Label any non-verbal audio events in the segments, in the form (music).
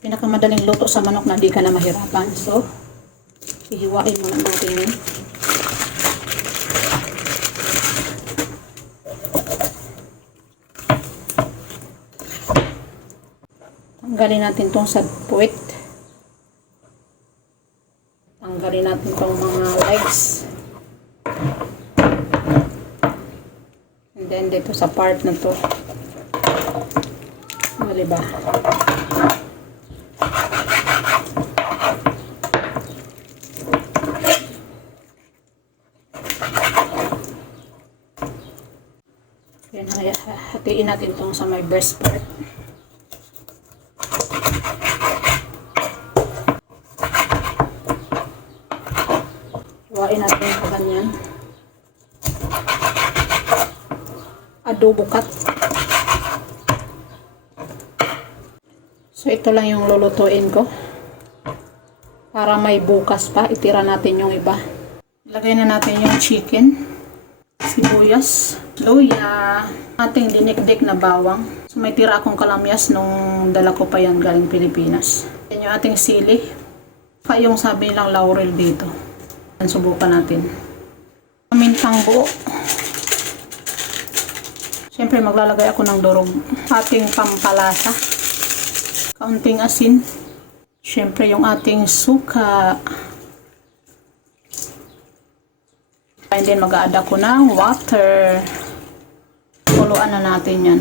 Pinakamadaling luto sa manok na di ka na mahirapan. So, hihiwain mo lang natin yun. Tanggalin natin tong sa puwit. Tanggalin natin tong mga legs. And then dito sa part na to. O, diba? Yan, hatiin natin tong sa may breast part. Hiwain natin ito ganyan. Adobo cut. So, ito lang yung lulutuin ko. Para may bukas pa, itira natin yung iba. Ilagay na natin yung chicken, sibuyas, luya, ating dinikdik na bawang. So, may tira akong kalamyas nung dala ko pa yan galing Pilipinas. Yan yung ating sili. Pa yung sabi nilang laurel dito. Yan, subukan natin. Mintang buo. Siyempre, maglalagay ako ng durog. Ating pampalasa. Kaunting asin. Siyempre, yung ating suka. And then, mag-add ng water. Kuluan na natin yan.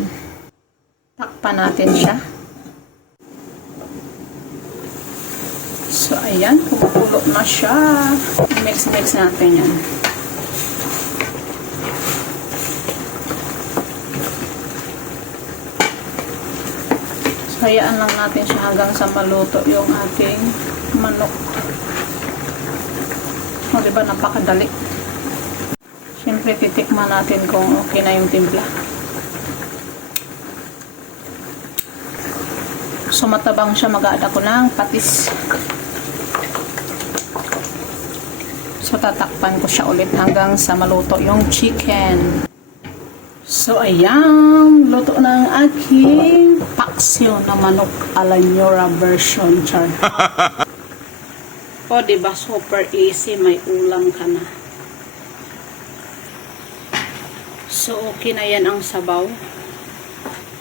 Takpan natin siya. So, ayan. Kumukulo na siya. Mix-mix natin yan. Hayaan lang natin siya hanggang sa maluto yung ating manok. O, diba? Napakadali. Siyempre, titikman natin kung okay na yung timpla. So, siya. Mag-add ako ng patis. So, tatakpan ko siya ulit hanggang sa maluto yung chicken. So, ayan. Luto na ang aking paksyo na manok alanyora version. Char. (laughs) o, diba? Super easy. May ulam ka na. So, okay na yan ang sabaw.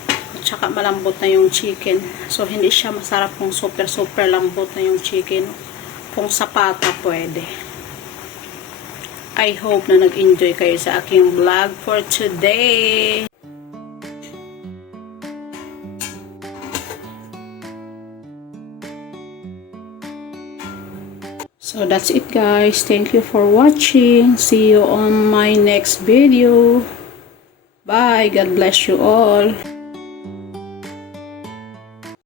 At saka malambot na yung chicken. So, hindi siya masarap kung super, super lambot na yung chicken. Kung sapata, pwede. I hope na nag-enjoy kayo sa aking vlog for today. So that's it guys. Thank you for watching. See you on my next video. Bye. God bless you all.